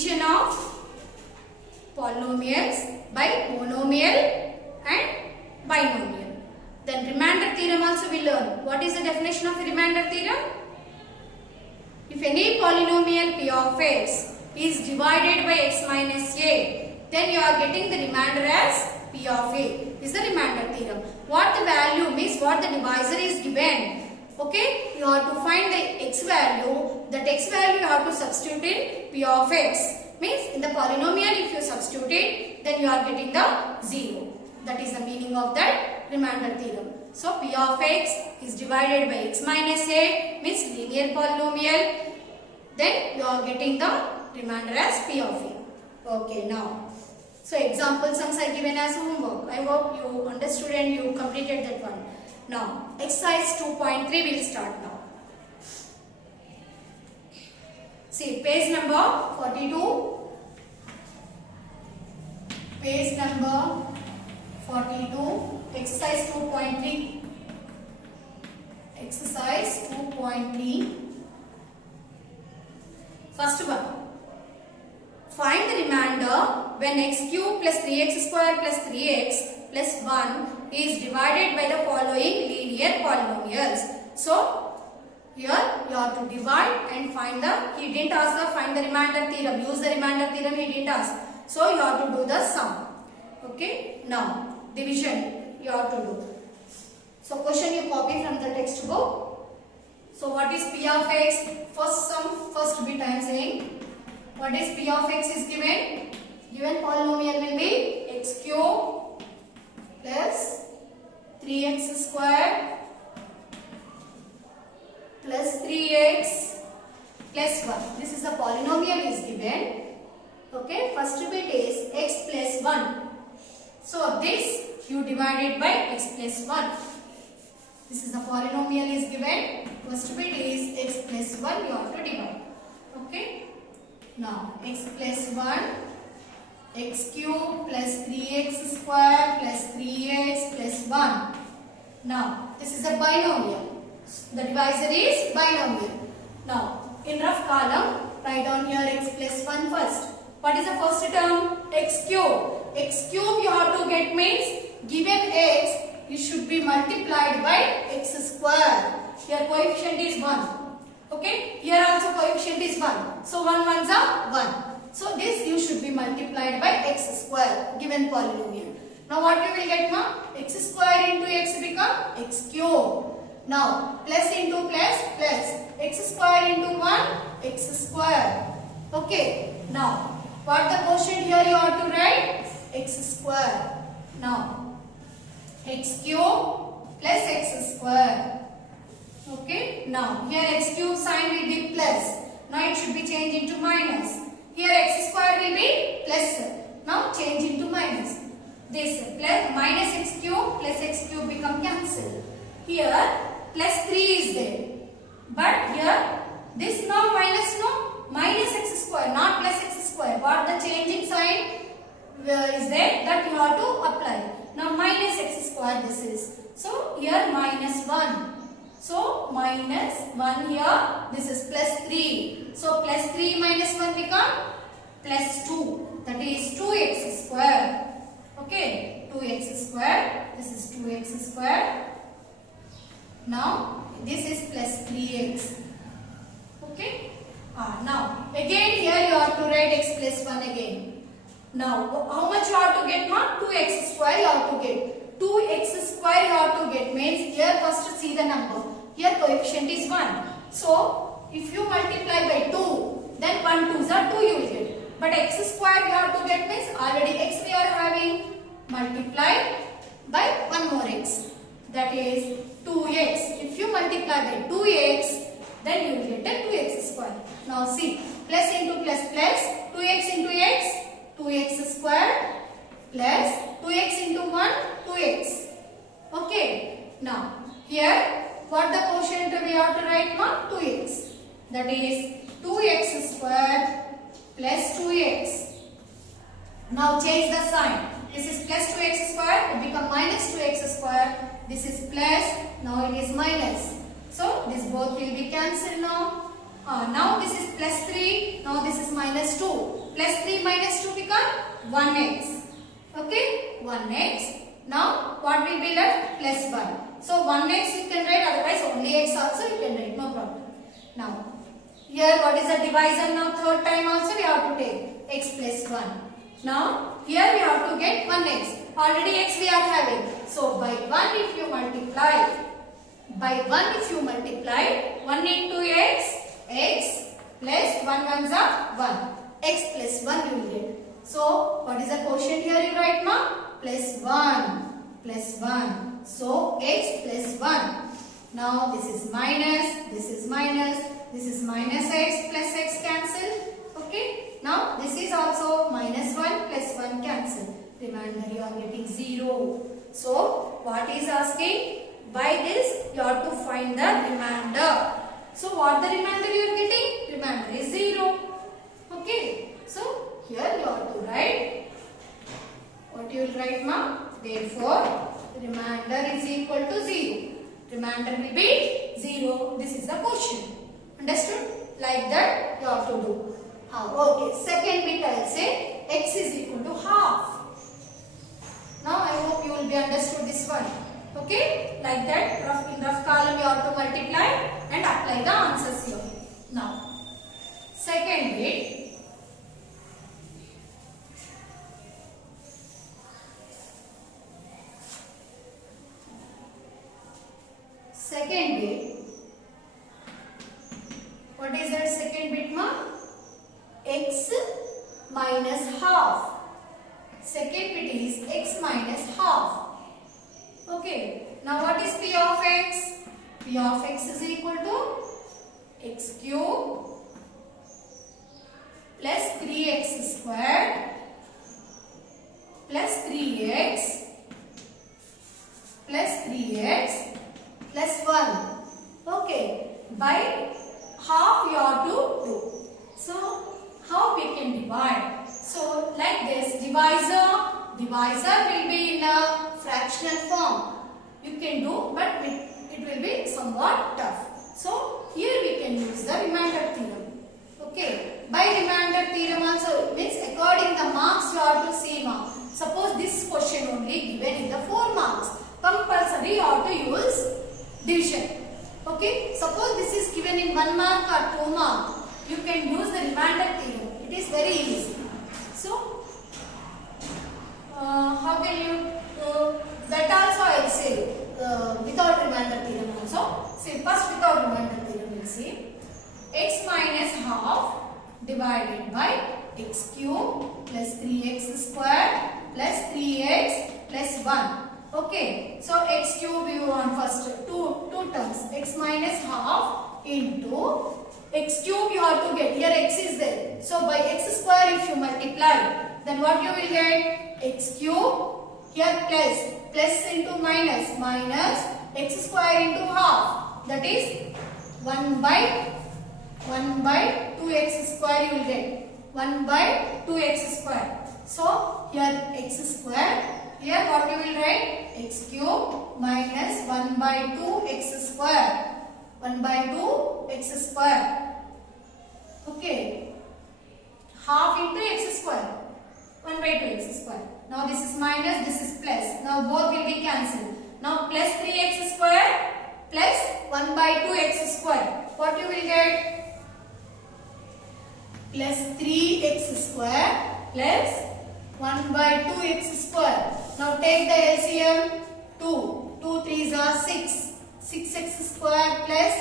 division of polynomials by monomial and binomial. Then remainder theorem also we learn. What is the definition of remainder theorem? If any polynomial p of x is divided by x minus a, then you are getting the remainder as p of a. Is the remainder theorem. What the value means, what the divisor is given. Okay, you have to find the x value. That x value you have to substitute in p of x. Means in the polynomial if you substitute it, then you are getting the 0. That is the meaning of that remainder theorem. So p of x is divided by x minus a, means linear polynomial. Then you are getting the remainder as p of a. Okay, now. So example sums are given as homework. I hope you understood and you completed that one. Now exercise 2.3 will start now. See page number 42. Page number 42. Exercise 2.3. Exercise 2.3. First one. Find the remainder when x cube plus 3x square plus 3x plus 1 is divided by the following linear polynomials. So, here you have to divide and find the, he didn't ask the find the remainder theorem, use the remainder theorem, he didn't ask. So, you have to do the sum. Okay, now division you have to do. So, question you copy from the textbook. So, what is p of x? First sum, first bit I am saying. What is p of x is given? Given polynomial will be x cube plus 3x square plus 3x plus 1. This is the polynomial is given. Okay, first bit is x plus 1. So this you divide it by x plus 1. This is the polynomial is given. First bit is x plus 1 you have to divide. Okay. Now x plus 1, x cube plus 3x square plus 3x plus 1. Now this is a binomial. The divisor is binomial. Now in rough column write down here x plus 1 first. What is the first term? X cube. X cube you have to get means given x it should be multiplied by x square. Here coefficient is 1. Okay, here also coefficient is 1. So 1 ones are 1. So this you should be multiplied by x square given polynomial. Now what you will get ma? X square into x become x cube. Now plus into plus plus x square into 1 x square. Okay. Now what the quotient here you have to write? X square. Now x cube plus x square. Okay. Now here x cube sign will be plus. Now it should be changed into minus. Here x square will be plus. Now change into minus. This plus minus x cube become cancelled. Here plus 3 is there. But here this now minus x square, not plus x square. What the changing sign is there that you have to apply. Now minus x square this is. So here minus 1. So minus 1 here, this is plus 3. So plus 3 minus 1 become plus 2. That is 2x square. Okay, 2x square. This is 2x square. Now this is plus 3x. Okay. Now again here you have to write x plus 1 again. Now how much you have to get ma? 2x square you have to get. 2x square you have to get means here first see the number. Here coefficient is 1. So if you multiply by 2, then 1 2s are 2 you will get. But x square you have to get means already x we are having. Multiply by 1 more x. That is 2x. If you multiply by 2x, then you will get a 2x square. Now see, plus into plus plus, 2x into x, 2x square plus 2x into 1, 2x. Okay. Now here what the quotient we have to write ma? 2x. That is 2x square plus 2x. Now change the sign. This is plus 2x square, it become minus 2x square. This is plus, now it is minus. So this both will be cancelled now. Now this is plus 3, now this is minus 2. plus 3 minus 2 become 1x. Okay, 1x. Now what will be left? Plus 1. So 1x you can write, otherwise only x also you can write, no problem. Now here what is the divisor now? Third time also we have to take x plus 1. Now here we have to get 1x. Already x we are having. So by 1 if you multiply, 1 into x, x plus 1 ones are 1. X plus 1 you will get. So what is the quotient here you write now? Plus 1. So x plus 1. Now this is minus, this is minus x plus x cancel. Okay. Now this is also minus 1 plus 1 cancel. Remainder you are getting 0. So what is asking? By this you have to find the remainder. So what the remainder you are getting? Remainder is 0. Okay. So here you have to write. What you will write, ma? Therefore remainder is equal to 0. Remainder will be 0. This is the question. Understood? Like that you have to do. Okay. Second bit I will say x is equal to half. Now I hope you will be understood this one. Okay? Like that in rough column you have to multiply and apply the answers here. Now second bit. Second bit. What is that second bit, ma? X minus half. Second bit is x minus half. Okay. Now what is P of x? P of x is equal to x cube plus 3x squared plus 3x plus 3x plus 1. Okay. By half you have to do. So how we can divide? So like this, divisor will be in a fractional form. You can do, but it will be somewhat tough. So here we can use the remainder theorem. Okay. By remainder theorem also means according the marks you have to see now. Suppose this question only given in the 4 marks. Compulsory you have to use division. Okay. Suppose this is given in 1 mark or 2 mark. You can use the remainder theorem. It is very easy. So how can you that also I will say without remainder theorem also. See first without remainder theorem we will see x minus half divided by x cube plus 3x squared plus 3x plus 1. Okay, so x cube you want first two terms, x minus half into x cube you have to get, here x is there. So by x square if you multiply, then what you will get? X cube, here plus into minus x square into half, that is 1 by 2x square you will get, 1 by 2x square. So here x square, here what you will write? X cube minus 1 by 2x square, 1 by 2x square. Okay, half into x square, 1 by 2x square. Now this is minus, this is plus. Now both will be cancelled. Now plus 3x square plus 1 by 2x square. What you will get? Plus 3x square plus 1 by 2x square. Now take the LCM. 2 3s are 6. 6x square plus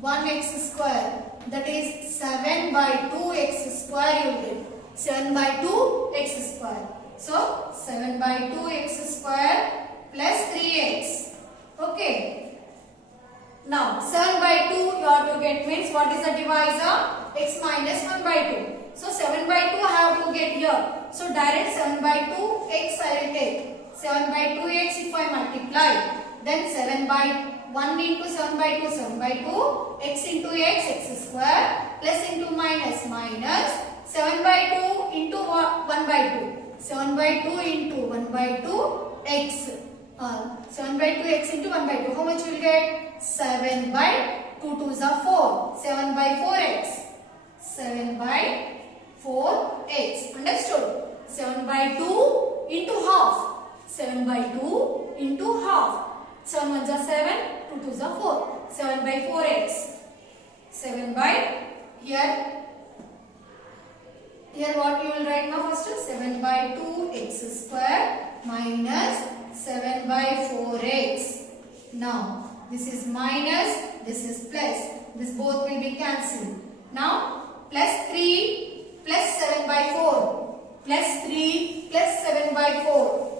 1x square. That is 7 by 2x square you get. 7 by 2x square. So 7 by 2x square plus 3x. Okay. Now 7 by 2 you have to get means what is the divisor? X minus 1 by 2. So 7 by 2 I have to get here. So direct 7 by 2 x I will take. 7 by 2x if I multiply. Then 7 by 1 into 7 by 2, 7 by 2, x into x square, plus into minus, 7 by 2 into 1 by 2. 7 by 2 into 1 by 2, x. 7 by 2 x into 1 by 2. How much you will get? 7 by 2 2s are 4. 7 by 4 x. 7 by 4x. Understood? 7 by 2 into half. 7 by 2 into half. 7 ones are 7, 2 twos are 4. 7 by 4x. 7 by, here what you will write now first? 7 by 2x square minus 7 by 4x. Now, this is minus, this is plus. This both will be cancelled. Now, plus 3 plus 7 by 4. Plus 3 plus 7 by 4.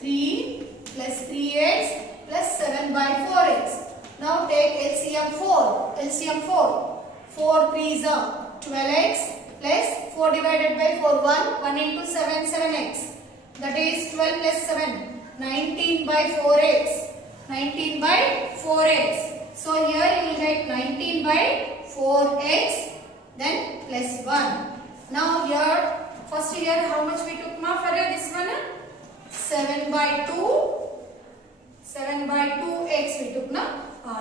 3 plus 3x plus 7 by 4x. Now take LCM 4. LCM 4. 4 3s are 12x plus 4 divided by 4. 1 into 7, 7x. That is 12 plus 7. 19 by 4x. 19 by 4x. So here you will write 19 by 4x. Then plus 1. Now here, first here how much we took ma for this one? 7 by 2. 7 by 2x we took na.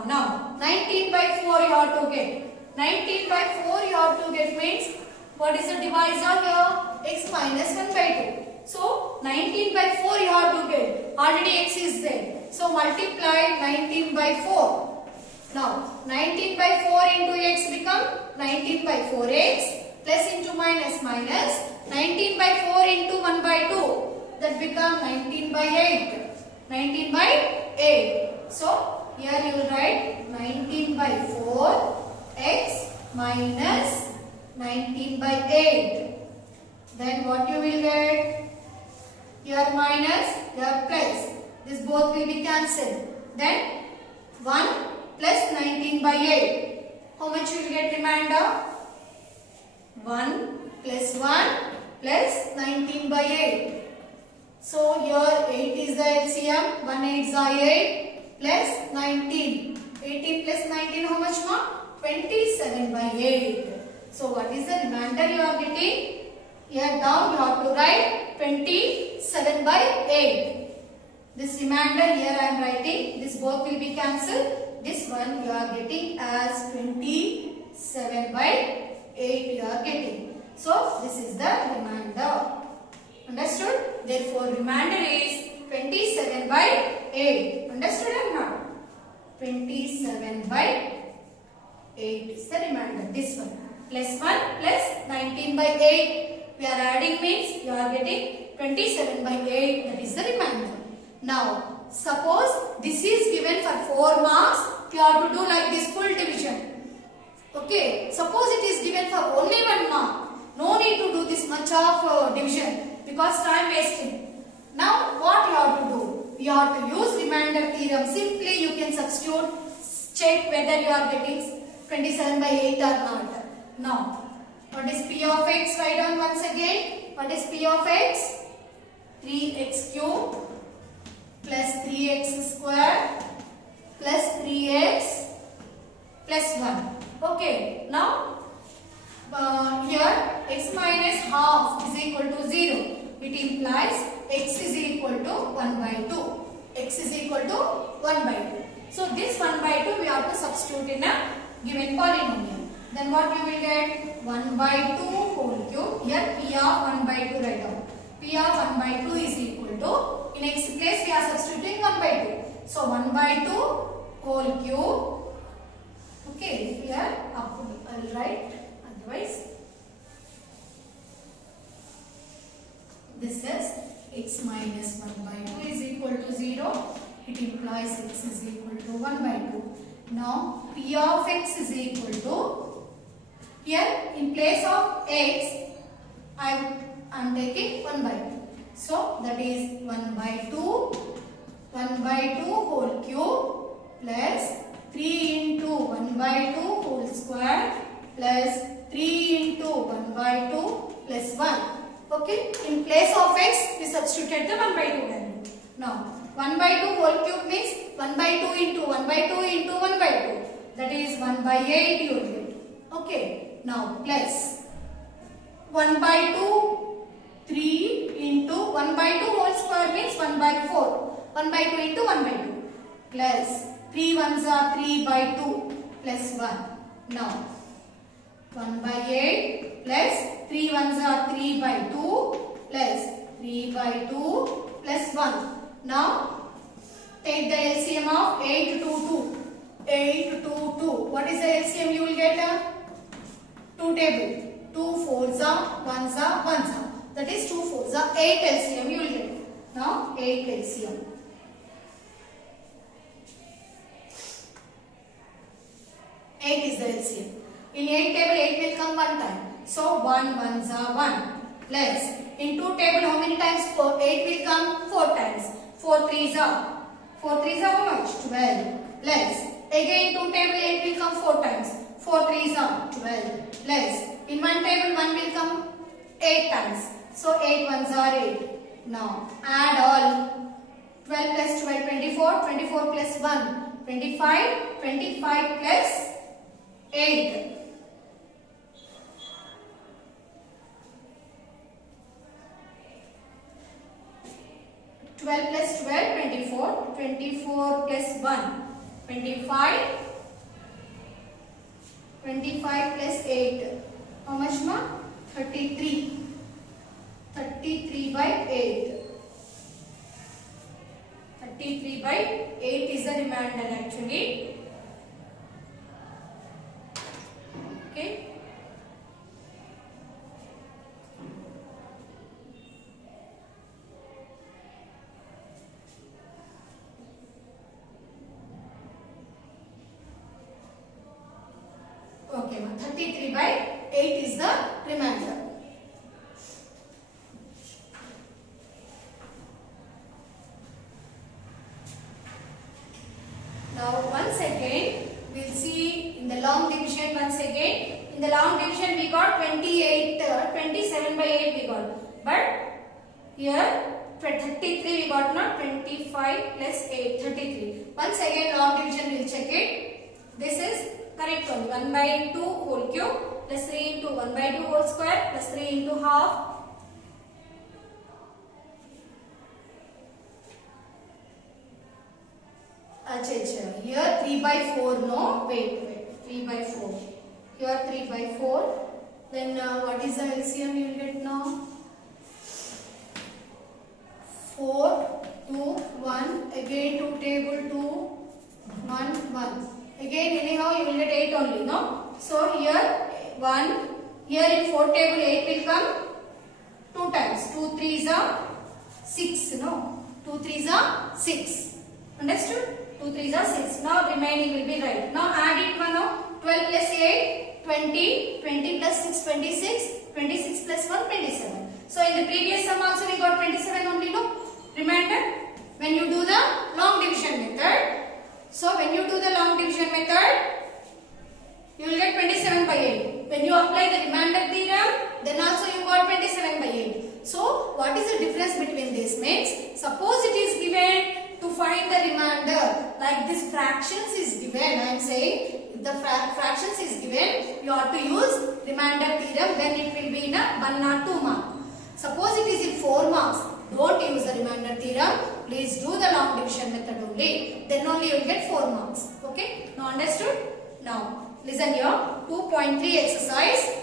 Now 19 by 4 you have to get. 19 by 4 you have to get means what is the divisor here? X minus 1 by 2. So 19 by 4 you have to get. Already x is there. So multiply 19 by 4. Now 19 by 4 into x become 19 by 4x plus into minus minus 19 by 4 into 1 by 2. That become 19 by 8. 19 by 8. So here you will write 19 by 4 x minus 19 by 8. Then what you will get? Here minus, here plus. This both will be cancelled. Then 1 plus 19 by 8. How much you will get remainder? 1 plus 1 plus 19 by 8. So here 8 is the LCM. 1 8 is 8 plus 19. 18 plus 19 how much more? 27 by 8. So what is the remainder you are getting? Here down you have to write 27 by 8. This remainder here I am writing. This both will be cancelled. This one you are getting as 27 by 8 you are getting. So this is the remainder. Understood? Therefore remainder is 27 by 8. Understood or not? 27 by 8 is the remainder. This one. Plus 1 plus 19 by 8. We are adding means you are getting 27 by 8. That is the remainder. Now, suppose this is given for 4 marks. You have to do like this full division. Okay. Suppose it is given for only 1 mark. No need to do this much of division because time wasting. Now, what you have to do? You have to use remainder theorem. Simply you can substitute, check whether you are getting 27 by 8 or not. Now, what is P of x? Write down once again. What is P of x? 3x cube plus 3x square plus 3x plus 1. Okay. Now, here x minus half is equal to 0. It implies x is equal to 1 by 2. X is equal to 1 by 2. So, this 1 by 2 we have to substitute in a given polynomial. Then what you will get? 1 by 2 whole cube. Here P of 1 by 2 write down. P of 1 by 2 is equal to, in x place we are substituting 1 by 2. So 1 by 2 whole cube. Okay, here up I will write, otherwise this is x minus 1 by 2 is equal to 0. It implies x is equal to 1 by 2. Now P of x is equal to, here in place of x I am taking 1 by 2. So that is 1 by 2 whole cube plus 3 into 1 by 2 whole square plus 3 into 1 by 2 plus 1. Okay, in place of x we substituted the 1 by 2 value. Now 1 by 2 whole cube means 1 by 2 into 1 by 2 into 1 by 2. That is 1 by 8 you will get. Okay. Now plus 1 by 2, 3 into 1 by 2 whole square means 1 by 4. 1 by 2 into 1 by 2 plus 3 ones are 3 by 2 plus 1. Now 1 by 8 plus 3 ones are 3 by 2 plus 3 by 2 plus 1. Now take the LCM of 8 to 2. 8 to 2. What is the LCM you will get? 2 table. 2 4s are 1s are 1s are. That is 2 4s are 8 LCM you will get. Now 8 LCM. 8 is the LCM. In 8 table 8 will come one time. So 1 1s are 1 plus in 2 table how many times? 4. 8 will come 4 times. 4 3s are how much? 12 plus again 2 table 8 will come 4 times. 4 3s are 12 plus in 1 table 1 will come 8 times. So 8 1s are 8. Now add all. 12 plus 12 24. 24 plus 1 25. 25 plus 8. 12 plus 12 24. 24 plus 1 25. 25 plus 8. How much ma? 33. 33 by 8. 33 by 8 is the remainder actually. Okay. Okay, 33 by 8 is the remainder. Now once again we'll see in the long division once again. In the long division we got 27 by 8 we got. But here 33 we got not 25 plus 8 33. Once again long division we'll check it. This is correct only. 1 by 2 whole cube plus 3 into 1 by 2 whole square plus 3 into half. Here 3 by 4 no. Wait. 3 by 4. Here 3 by 4. Then what is the LCM you will get now? 4, 2, 1. Again 2 table 2, 1, 1. Again anyhow you will get 8 only, no? So here 1. Here in 4 table 8 will come 2 times. 2 3s are 6, no? 2 3s are 6. Understood? 2 3s are 6. Now remaining will be right. Now add it one now. 12 plus 8, 20. 20 plus 6, 26. 26 plus 1, 27. So in the previous sum also we got 27 only, no? Remainder. When you do the long division method. So when you do the long division method, you will get 27 by 8. When you apply the remainder theorem, then also you got 27 by 8. So what is the difference between this means? Suppose it is given to find the remainder, like this fractions is given, I am saying if the fractions is given, you have to use remainder theorem, then it will be in a 1 or 2 mark. Suppose it is in 4 marks, don't use the remainder theorem, please do the long division method only, then only you will get 4 marks. Okay, now understood? Now listen here, 2.3 exercise.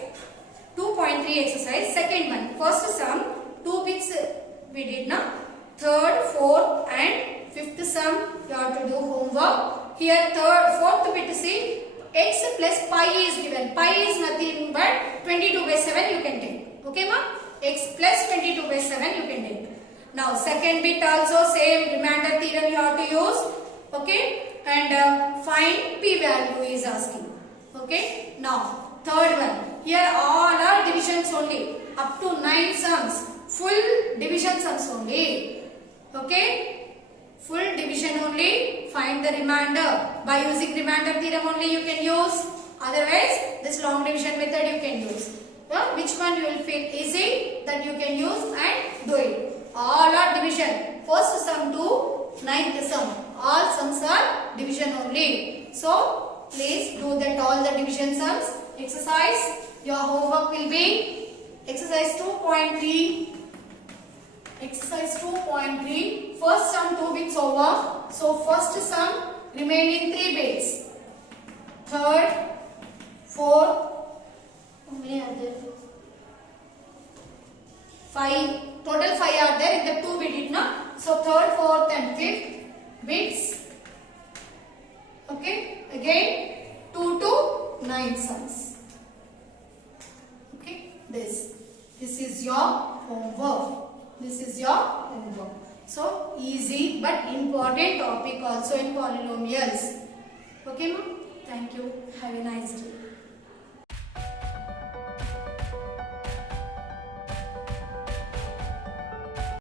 2.3 exercise, second one. First sum, 2 bits we did now. Third, fourth and fifth sum you have to do homework. Here fourth bit see x plus pi is given. Pi is nothing but 22 by 7 you can take. Okay ma? X plus 22 by 7 you can take. Now second bit also same remainder theorem you have to use. Okay, and find p value is asking. Okay, now third one. Here all are divisions only. Up to 9 sums. Full division sums only. Okay, full division only. Find the remainder. By using remainder theorem only you can use. Otherwise this long division method you can use. Which one you will feel easy that you can use and do it. All are division. First sum to 9th sum. All sums are division only. So please do that all the division sums. Exercise. Your homework will be exercise 2.3. Exercise 2.3. First sum 2 bits over. So first sum remaining 3 bits. Third, fourth, How many are there? 5. Total 5 are there. In the 2 we did not. So third, fourth and fifth bits. Okay. Again 2 to 9 sons. Okay. This is your homework. This is your homework. So easy but important topic also in polynomials. Okay, ma'am. Thank you. Have a nice day.